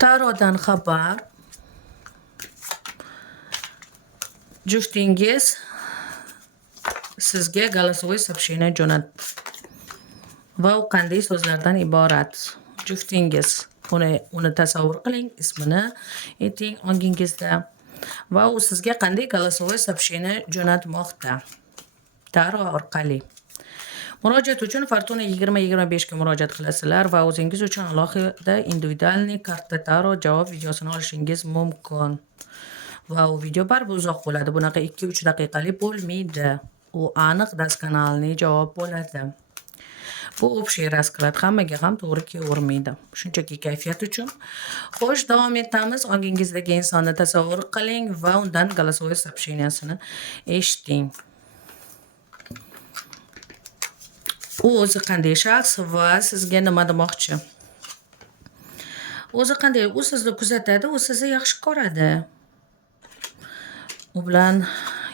Tarodan xabar. Jushtingiz sizga голосовой сообщение jo'natdi. Va u qanday so'zlardan iborat? Juftingiz uni tasavvur qiling, ismini ayting ongingizda va u sizga qanday голосовой сообщение jo'natmoqda? Taro orqali. Murojaat uchun Fortuna 2025 ga murojaat qilasizlar va o'zingiz uchun alohida individualniy karta taro javob videosini olishingiz mumkin. Va u video baribir uzoq bo'ladi. Bunaqa 2-3 daqiqalik bo'lmaydi. U aniq daskanalniy javob bo'ladi. Bu общий расклад hammaga ham to'g'ri kelavermaydi. Shunchaki kayfiyat uchun. Xo'sh, davom etamiz. Ongingizdagi insonni tasavvur qiling va undan голосовой сообщениесini eshiting. U o'zi qanday shaxs va sizga nima demoqchi? O'zi qanday? U sizni kuzatadi, u sizni yaxshi ko'radi. U bilan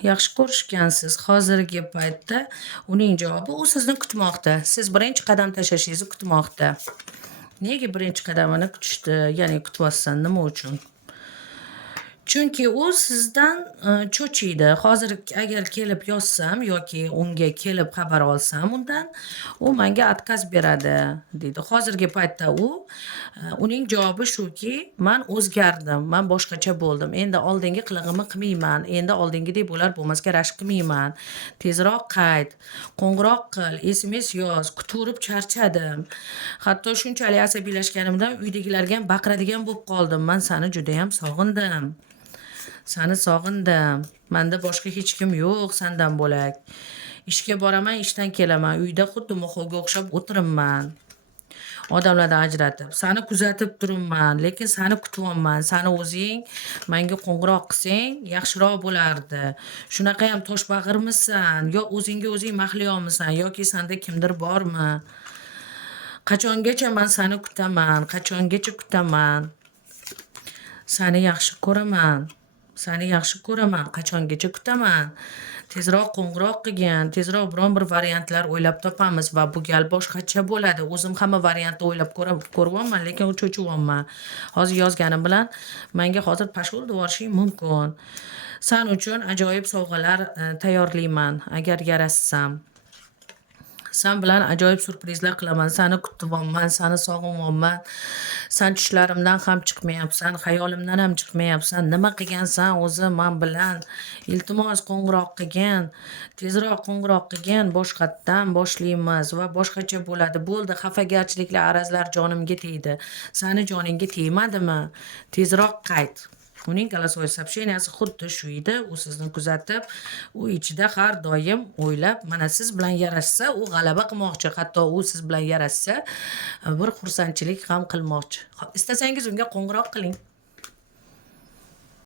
yaxshi ko'rishgansiz. Hozirgi paytda uning javobi u sizni kutmoqda. Siz birinchi qadam tashlashingizni kutmoqda. Nega birinchi qadamini kutishdi? Ya'ni kutyapsan, nima uchun? Chunki u sizdan cho'chiydi. Hozir agar kelib yozsam yoki unga kelib xabar olsam undan, u menga отказ beradi deydi. Hozirgi paytda uning javobi shuki, men o'zgardim, men boshqacha bo'ldim. Endi oldingi qilig'imni qilmayman. Endi oldingidek bo'lar bo'lmasga rashk qilmayman. Tezroq qayt, qo'ng'iroq qil, SMS yoz, kutaverib charchadim. Hatto shunchalik asabiylashganimdan uydagilarga ham baqiradigan bo'lib qoldim. Men seni juda ham sog'indim. Seni sog'indim. Menda boshqa hech kim yo'q sendan bo'lak. Ishga boraman, ishdan kelaman. Uyda xuddi mo'xovga o'xshab o'tiribman. Odamlardan ajratib, seni kuzatib turibman, lekin seni kutyapman. Seni o'zing menga qo'ng'iroq qilsang, yaxshiroq bo'lardi. Shunaqa ham toshbag'irmisan, yo o'zingga o'zing mahliyomisan yoki senda kimdir bormi? Qachongacha men seni kutaman? Qachongacha kutaman? Seni yaxshi ko'raman. Seni yaxshi ko'raman. Qachongacha kutaman? Tezroq qo'ng'iroq qilgin, tezroq biron bir variantlar o'ylab topamiz va bu gal boshqacha bo'ladi. O'zim hamma variantni o'ylab ko'ryapman, lekin cho'chiyapman. Hozir yozganim bilan menga hozir pashul devorishing mumkin. Sen uchun ajoyib sovg'alar tayyorlayman agar yarashsam. Sen bilan ajoyib surprizlar qilaman. Seni kutyapman, seni sog'inyapman. Sen tushlarimdan ham chiqmayapsan, xayolimdan ham chiqmayapsan. Nima qilgansan o'zi men bilan? Iltimos qo'ng'iroq qilgin. Tezroq qo'ng'iroq qilgin. Boshqatdan boshlaymiz va boshqacha bo'ladi. Bo'ldi, xafagarchiliklar, arazlar jonimga tegdi. Seni joningga tegmadimi? Tezroq qayt. Uning голосовой сообщениесі xuddi shu edi. U sizni kuzatib, u ichida har doim o'ylab, mana siz bilan yarashsa, u g'alaba qilmoqchi. Hatto u siz bilan yarashsa, bir xursandchilik ham qilmoqchi. Istasangiz unga qo'ng'iroq qiling.